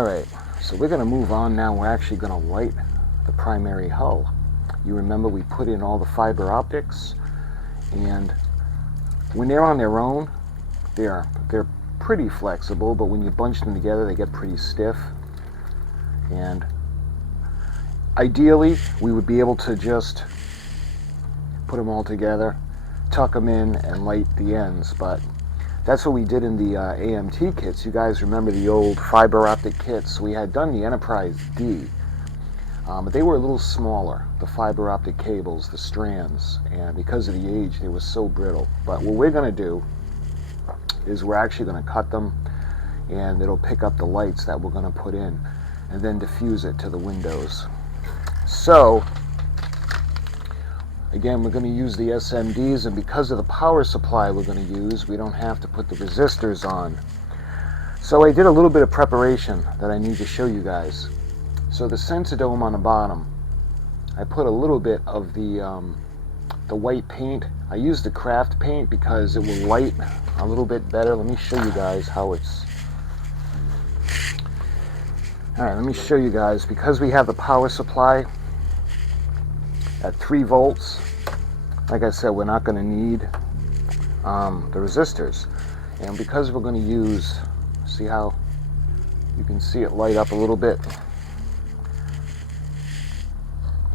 Alright, so we're going to move on now. We're actually going to light the primary hull. You remember we put in all the fiber optics, and when they're on their own, they're pretty flexible, but when you bunch them together, they get pretty stiff. And ideally, we would be able to just put them all together, tuck them in, and light the ends, but that's what we did in the AMT kits. You guys remember the old fiber optic kits? We had done the Enterprise D, but they were a little smaller, the fiber optic cables, the strands, and because of the age, they were so brittle. But what we're going to do is we're actually going to cut them, and it'll pick up the lights that we're going to put in, and then diffuse it to the windows. So again, we're going to use the SMDs, and because of the power supply we're going to use, we don't have to put the resistors on. So I did a little bit of preparation that I need to show you guys. So the sensor dome on the bottom, I put a little bit of the white paint. I used the craft paint because it will light a little bit better. Let me show you guys how it's... Alright, let me show you guys. Because we have the power supply at 3 volts, like I said, we're not going to need the resistors. And because we're going to use, see how you can see it light up a little bit,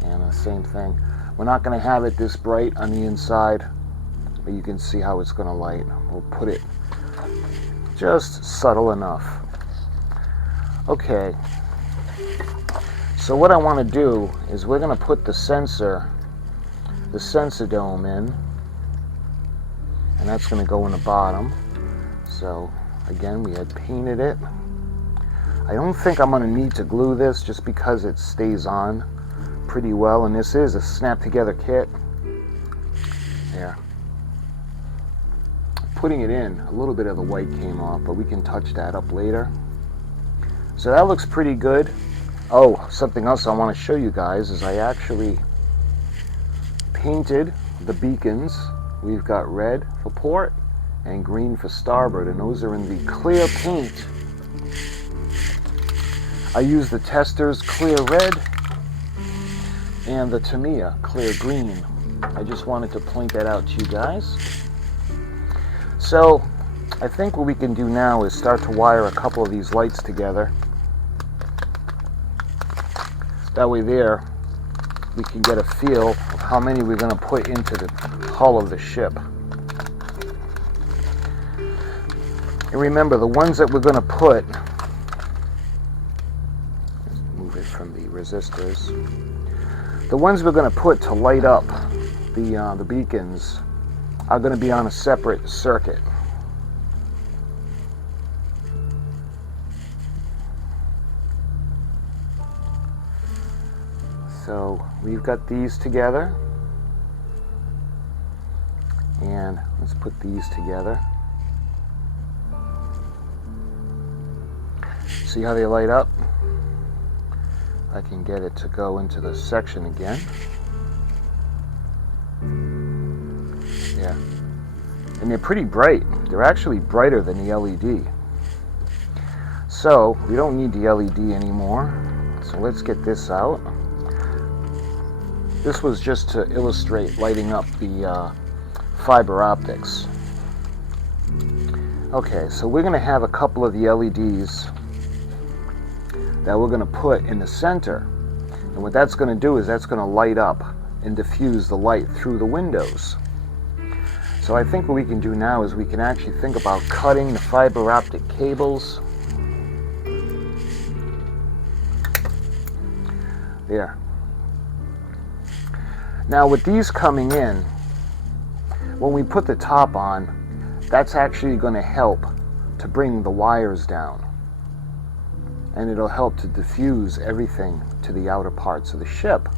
and the same thing, we're not going to have it this bright on the inside, but you can see how it's going to light. We'll put it just subtle enough. Okay, so what I want to do is we're going to put the sensor dome in, and that's going to go in the bottom. So again, we had painted it. I don't think I'm going to need to glue this just because it stays on pretty well, and this is a snap together kit. There. Putting it in, a little bit of the white came off, but we can touch that up later. So that looks pretty good. Oh, something else I want to show you guys is I actually painted the beacons. We've got red for port and green for starboard, and those are in the clear paint. I used the Testors clear red and the Tamiya clear green. I just wanted to point that out to you guys. So I think what we can do now is start to wire a couple of these lights together. That way there, we can get a feel of how many we're going to put into the hull of the ship. And remember, the ones that we're going to put, let's move it from the resistors, the ones we're going to put to light up the beacons are going to be on a separate circuit. So we've got these together, and let's put these together. See how they light up? I can get it to go into the section again. Yeah, and they're pretty bright. They're actually brighter than the LED. So we don't need the LED anymore. So let's get this out. This was just to illustrate lighting up the fiber optics. Okay, so we're going to have a couple of the LEDs that we're going to put in the center. And what that's going to do is that's going to light up and diffuse the light through the windows. So I think what we can do now is we can actually think about cutting the fiber optic cables. There. Now with these coming in, when we put the top on, that's actually going to help to bring the wires down. And it'll help to diffuse everything to the outer parts of the ship.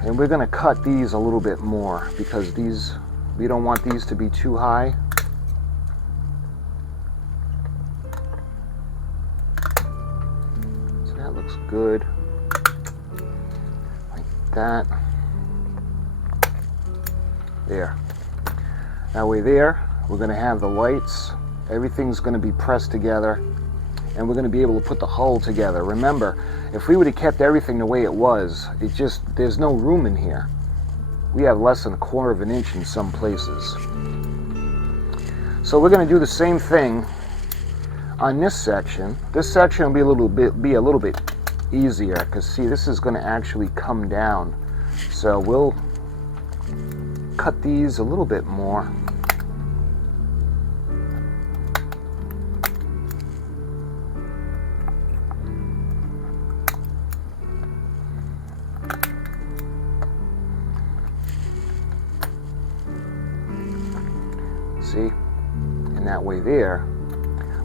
And we're going to cut these a little bit more because these, we don't want these to be too high. So that looks good. That there. That way there, we're going to have the lights. Everything's going to be pressed together and we're going to be able to put the hull together. Remember, if we would have kept everything the way it was, there's no room in here. We have less than 1/4 of an inch in some places. So we're going to do the same thing on this section. This section will be a little bit easier, because see, this is going to actually come down. So we'll cut these a little bit more. See? And that way there,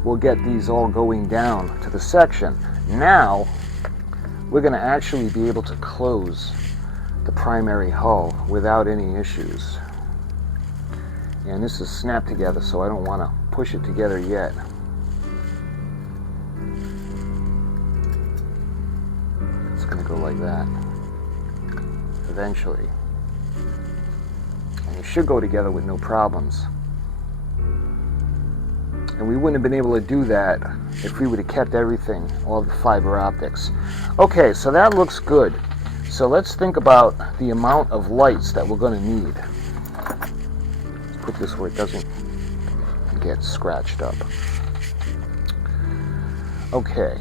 we'll get these all going down to the section. Now, we're going to actually be able to close the primary hull without any issues. And this is snapped together, so I don't want to push it together yet. It's going to go like that eventually. And it should go together with no problems. And we wouldn't have been able to do that if we would have kept everything, all the fiber optics. Okay, so that looks good. So let's think about the amount of lights that we're going to need. Let's put this where it doesn't get scratched up. Okay.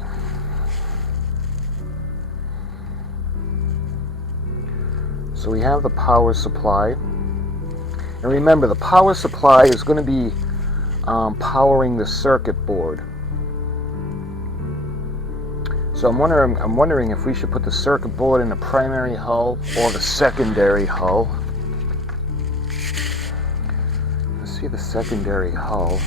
So we have the power supply. And remember, the power supply is going to be powering the circuit board. So I'm wondering if we should put the circuit board in the primary hull or the secondary hull. Let's see the secondary hull.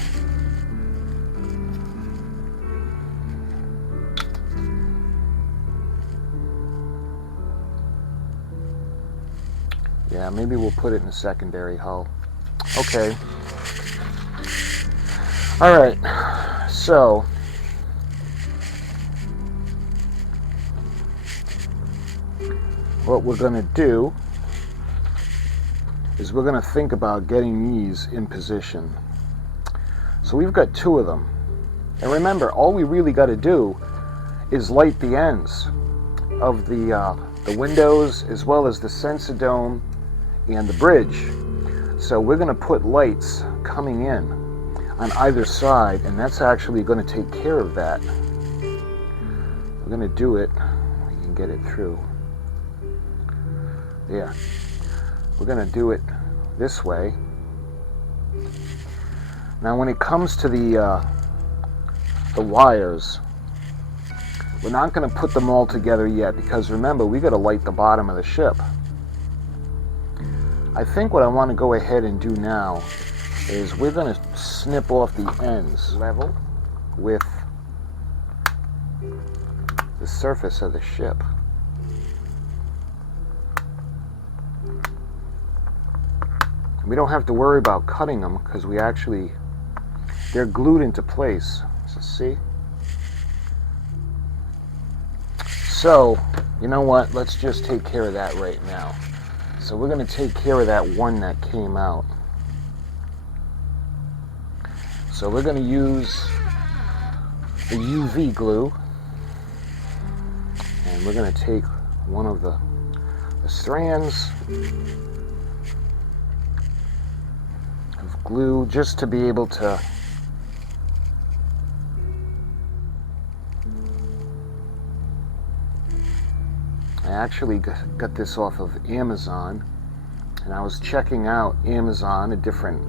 Yeah, maybe we'll put it in the secondary hull. Okay. All right, so what we're going to do is we're going to think about getting these in position. So we've got 2 of them. And remember, all we really got to do is light the ends of the windows as well as the sensor dome and the bridge. So we're going to put lights coming in on either side, and that's actually going to take care of that. We're going to do it. We can get it through. There. We're going to do it this way. Now, when it comes to the wires, we're not going to put them all together yet, because remember, we got to light the bottom of the ship. I think what I want to go ahead and do now is we're going to snip off the ends level with the surface of the ship. We don't have to worry about cutting them, because they're glued into place. So see? So, you know what? Let's just take care of that right now. So we're going to take care of that one that came out. So we're going to use the UV glue, and we're going to take one of the strands of glue just to be able to I actually got this off of Amazon, and I was checking out Amazon and different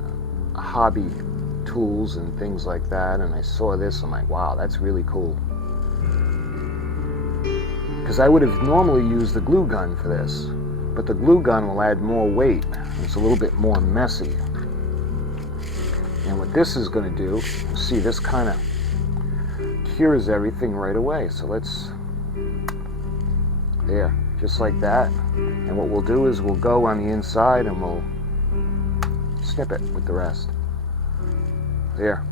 hobby tools and things like that, and I saw this. I'm like, wow, that's really cool, because I would have normally used the glue gun for this, but the glue gun will add more weight. It's a little bit more messy. And what this is going to do, see, this kind of cures everything right away. So let's, there, just like that. And what we'll do is we'll go on the inside and we'll snip it with the rest. There.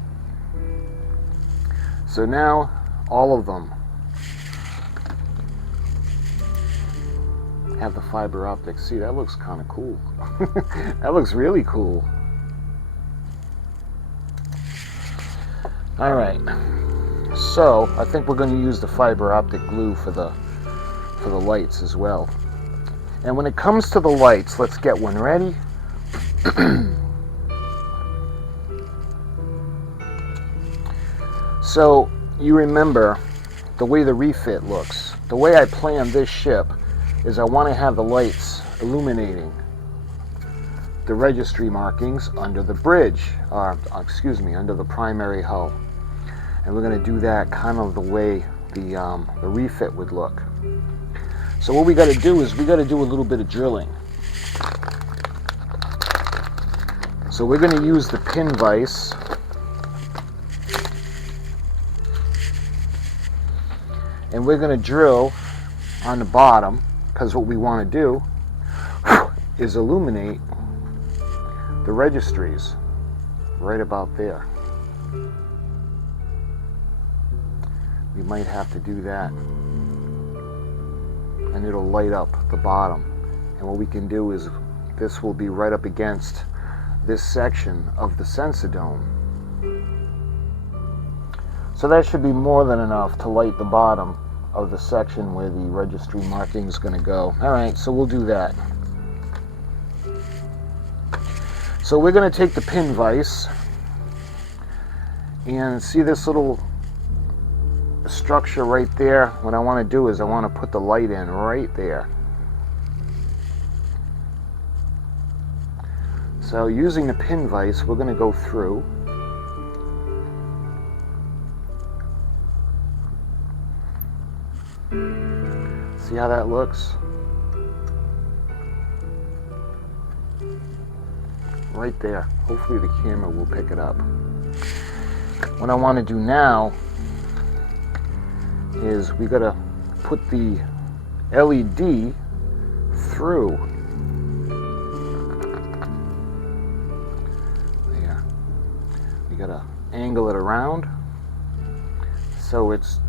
So now all of them have the fiber optics. See, that looks kind of cool. That looks really cool. All right. So I think we're going to use the fiber optic glue for the lights as well. And when it comes to the lights, let's get one ready. So you remember the way the refit looks. The way I planned this ship is I want to have the lights illuminating the registry markings under the bridge, or excuse me, under the primary hull. And we're going to do that kind of the way the refit would look. So what we got to do is we got to do a little bit of drilling. So we're going to use the pin vise and we're going to drill on the bottom, because what we want to do is illuminate the registries right about there. We might have to do that, and it'll light up the bottom. And what we can do is this will be right up against this section of the sensor dome. So that should be more than enough to light the bottom of the section where the registry marking is going to go. Alright, so we'll do that. So we're going to take the pin vise and see this little structure right there. What I want to do is I want to put the light in right there. So using the pin vise, we're going to go through. See how that looks? Right there. Hopefully the camera will pick it up. What I want to do now is we got to put the LED through there. We got to angle it around so it's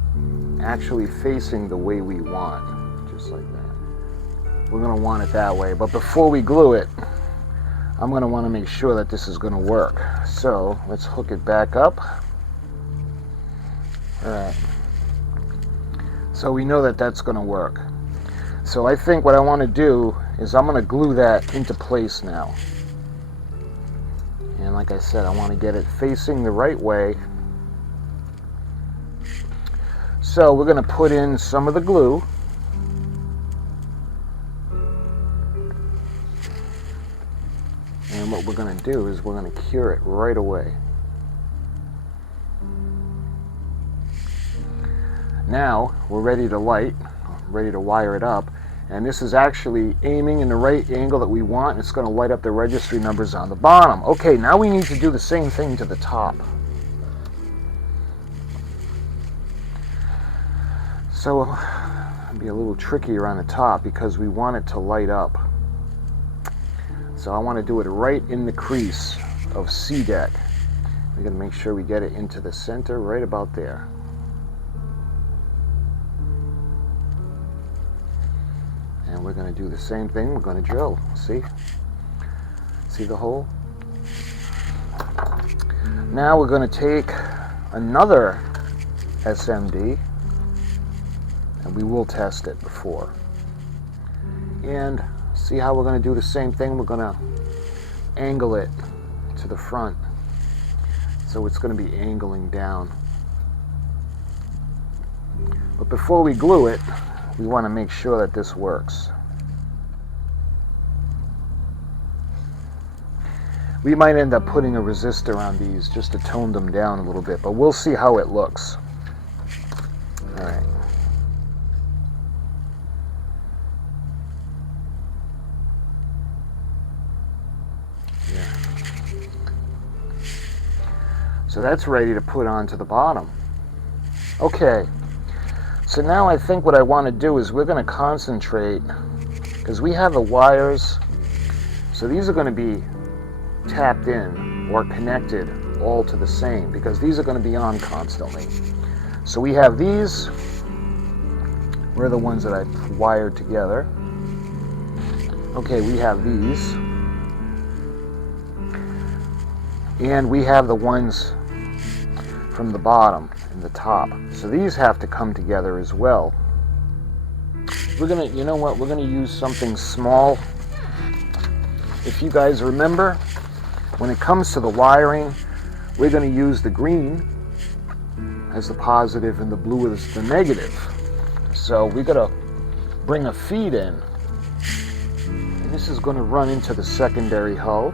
actually facing the way we want, just like that. We're going to want it that way, but before we glue it, I'm going to want to make sure that this is going to work. So let's hook it back up. Alright, so we know that that's going to work. So I think what I want to do is I'm going to glue that into place now. And like I said, I want to get it facing the right way. So we're going to put in some of the glue. And what we're going to do is we're going to cure it right away. Now we're ready to light, ready to wire it up. And this is actually aiming in the right angle that we want. It's going to light up the registry numbers on the bottom. Okay, now we need to do the same thing to the top. So it'll be a little trickier on the top because we want it to light up. So I want to do it right in the crease of C deck. We're going to make sure we get it into the center right about there. And we're going to do the same thing. We're going to drill. See the hole? Now we're going to take another SMD, and we will test it before. And see how we're going to do the same thing. We're going to angle it to the front. So it's going to be angling down. But before we glue it, we want to make sure that this works. We might end up putting a resistor on these just to tone them down a little bit, but we'll see how it looks. All right. So that's ready to put onto the bottom. Okay, so now I think what I want to do is we're going to concentrate, because we have the wires, so these are going to be tapped in or connected all to the same, because these are going to be on constantly. So we have these, we're the ones that I wired together. Okay, we have these. And we have the ones from the bottom. and the top. So these have to come together as well. We're gonna, you know what, we're gonna use something small. If you guys remember, when it comes to the wiring, we're gonna use the green as the positive and the blue as the negative. So we gotta bring a feed in. And this is gonna run into the secondary hull.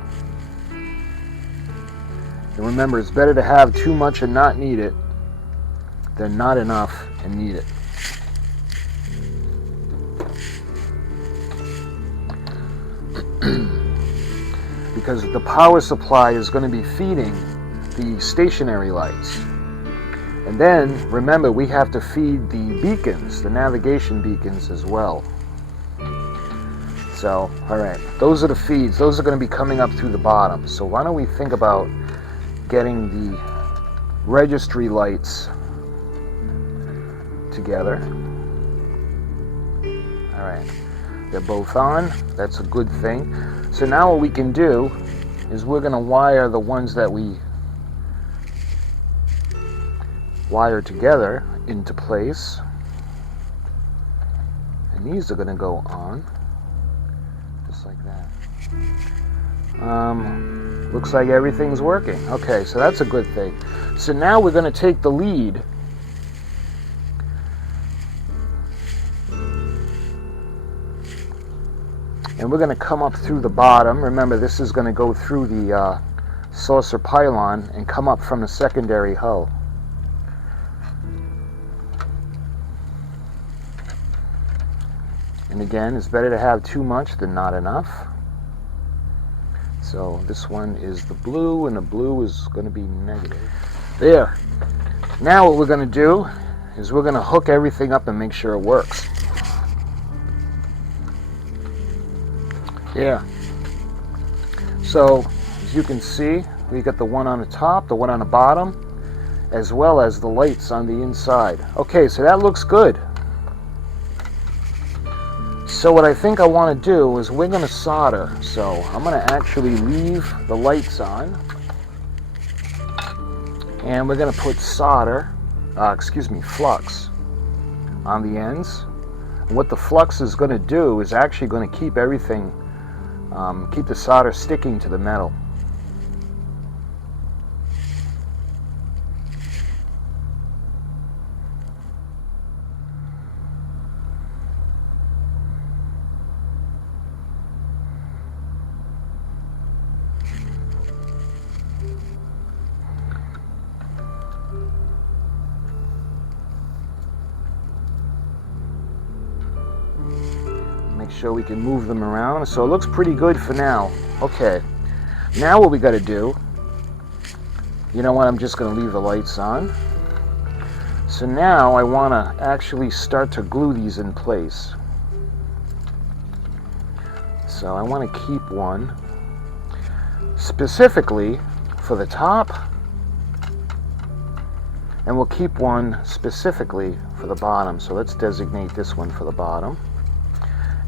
And remember, it's better to have too much and not need it than not enough and need it. Because the power supply is going to be feeding the stationary lights. And then, remember, we have to feed the beacons, the navigation beacons as well. So, alright, those are the feeds. Those are going to be coming up through the bottom. So why don't we think about getting the registry lights together. Alright, they're both on. That's a good thing. So now what we can do is we're going to wire the ones that we wire together into place. And these are going to go on. Just like that. Looks like everything's working. Okay, so that's a good thing. So now we're going to take the lead and we're going to come up through the bottom. Remember, this is going to go through the saucer pylon and come up from the secondary hull. And again, it's better to have too much than not enough. So this one is the blue, and the blue is going to be negative. There. Now what we're going to do is we're going to hook everything up and make sure it works. Yeah. So as you can see, we got the one on the top, the one on the bottom, as well as the lights on the inside. Okay, so that looks good. So what I think I want to do is we're going to solder. So I'm going to actually leave the lights on. And we're going to put flux on the ends. And what the flux is going to do is actually going to keep everything, keep the solder sticking to the metal. Make sure we can move them around. So it looks pretty good for now. Okay, now what we got to do, you know what, I'm just going to leave the lights on. So now I want to actually start to glue these in place. So I want to keep one specifically for the top, and we'll keep one specifically for the bottom. So let's designate this one for the bottom.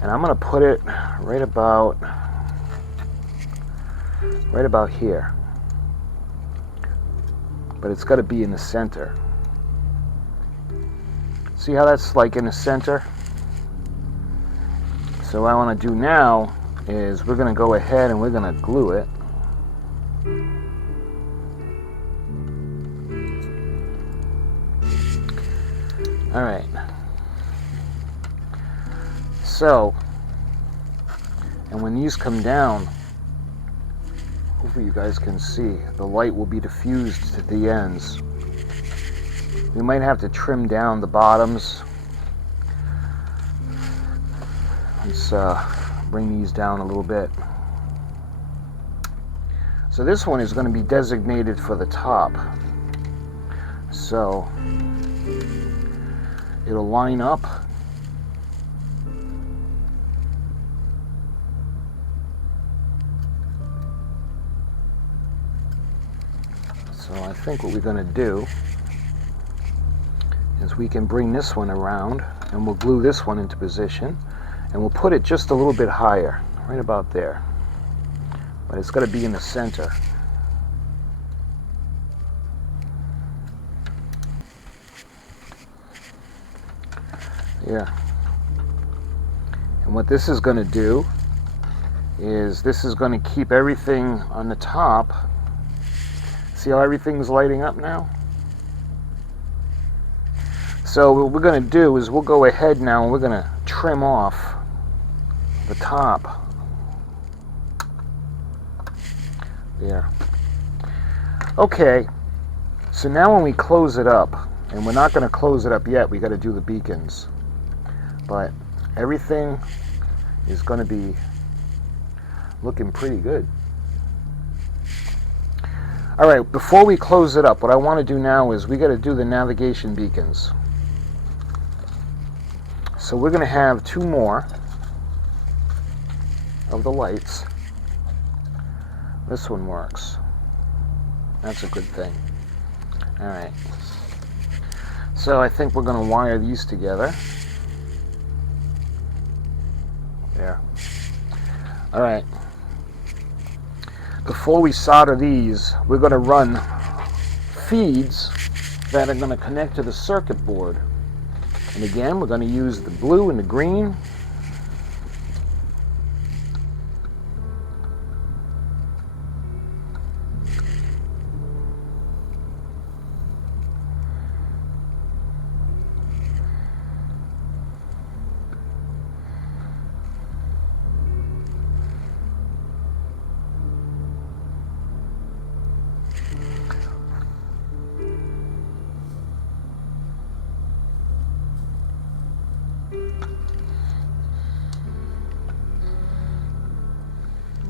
And I'm going to put it right about here. But it's got to be in the center. See how that's like in the center? So what I want to do now is we're going to go ahead and we're going to glue it. All right. So, and when these come down, hopefully you guys can see, the light will be diffused to the ends. We might have to trim down the bottoms. Let's bring these down a little bit. So this one is going to be designated for the top. So it'll line up. So I think what we're going to do is we can bring this one around and we'll glue this one into position and we'll put it just a little bit higher, right about there. But it's got to be in the center. Yeah. And what this is going to do is this is going to keep everything on the top. See how everything's lighting up now? So what we're going to do is we'll go ahead now and we're going to trim off the top. There. Okay, so now when we close it up, and we're not going to close it up yet, we got to do the beacons, but everything is going to be looking pretty good. All right, before we close it up, what I want to do now is we got to do the navigation beacons. So we're going to have 2 more of the lights. This one works. That's a good thing. All right. So I think we're going to wire these together. There. All right. Before we solder these, we're going to run feeds that are going to connect to the circuit board. And again, we're going to use the blue and the green.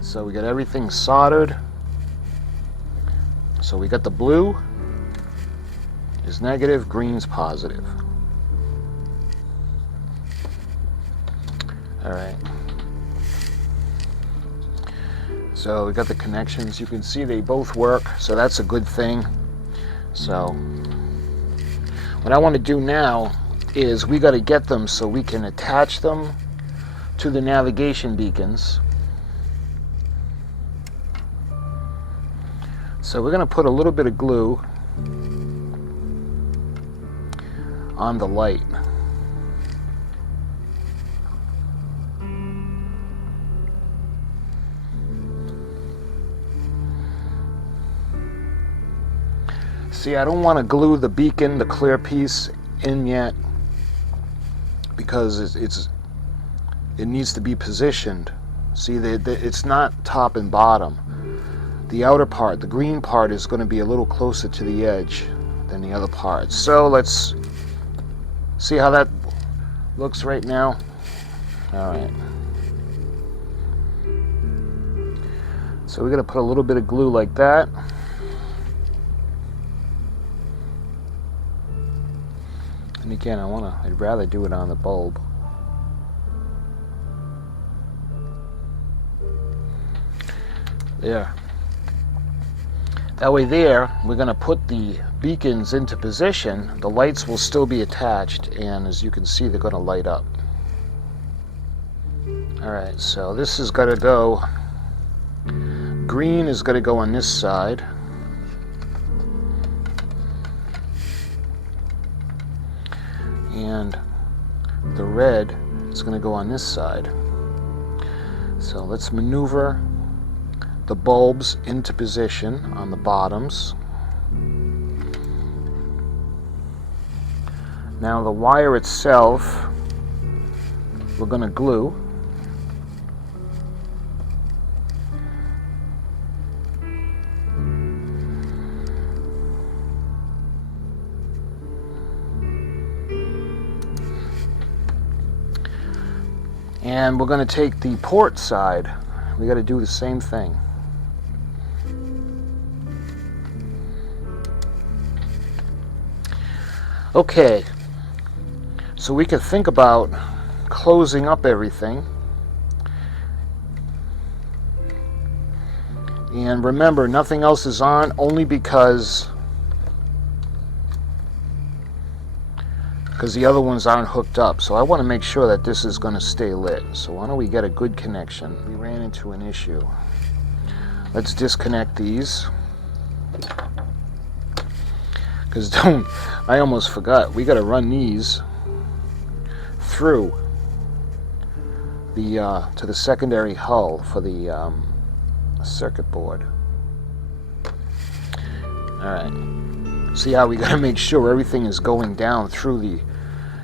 So we got everything soldered. So we got the blue is negative, green's positive. All right. So we got the connections. You can see they both work, so that's a good thing. So what I want to do now is we got to get them so we can attach them to the navigation beacons. So we're going to put a little bit of glue on the light. See, I don't want to glue the beacon, the clear piece, in yet because it needs to be positioned. See, it's not top and bottom. The outer part, the green part, is going to be a little closer to the edge than the other part. So let's see how that looks right now. All right. So we're going to put a little bit of glue like that. And again, I'd rather do it on the bulb. There. That way there, we're going to put the beacons into position. The lights will still be attached, and as you can see, they're going to light up. Alright, so this is going to go, green is going to go on this side. And the red is going to go on this side. So let's maneuver the bulbs into position on the bottoms. Now the wire itself, we're going to glue. And we're going to take the port side. We got to do the same thing. Okay, so we can think about closing up everything. And remember, nothing else is on, only because the other ones aren't hooked up. So I want to make sure that this is going to stay lit. So why don't we get a good connection? We ran into an issue. Let's disconnect these. Because I almost forgot, we got to run these through the to the secondary hull for the circuit board. Alright, see how we gotta make sure everything is going down through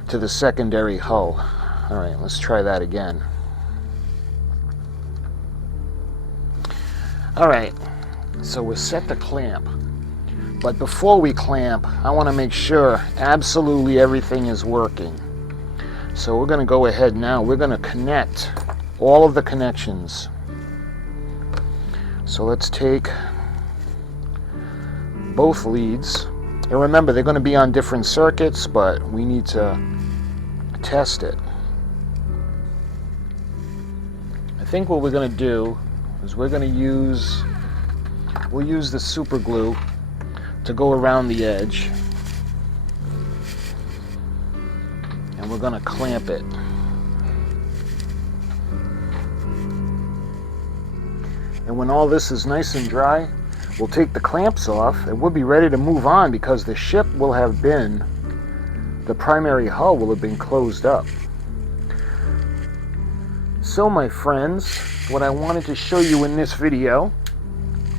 to the secondary hull. Alright, let's try that again. Alright, so we're set to clamp. But before we clamp, I want to make sure absolutely everything is working. So we're going to go ahead now. We're going to connect all of the connections. So let's take both leads. And remember, they're going to be on different circuits, but we need to test it. I think what we're going to do is we'll use the super glue to go around the edge, and we're going to clamp it. And when all this is nice and dry, we'll take the clamps off and we'll be ready to move on, because the ship will have been, the primary hull will have been closed up. So my friends, what I wanted to show you in this video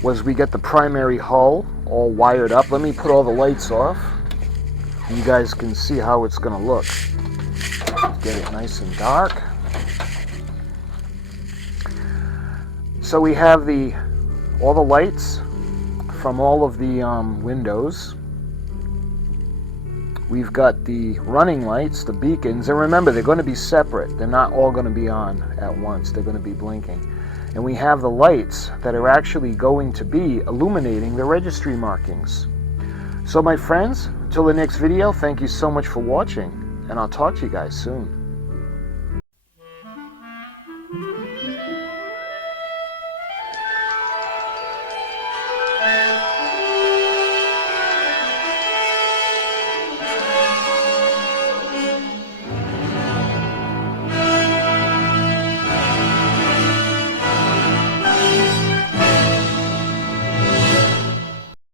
was we get the primary hull all wired up. Let me put all the lights off. You guys can see how it's going to look. Get it nice and dark. So we have all the lights from all of the windows. We've got the running lights, the beacons, and remember, they're going to be separate. They're not all going to be on at once. They're going to be blinking. And we have the lights that are actually going to be illuminating the registry markings. So my friends, until the next video, thank you so much for watching, and I'll talk to you guys soon.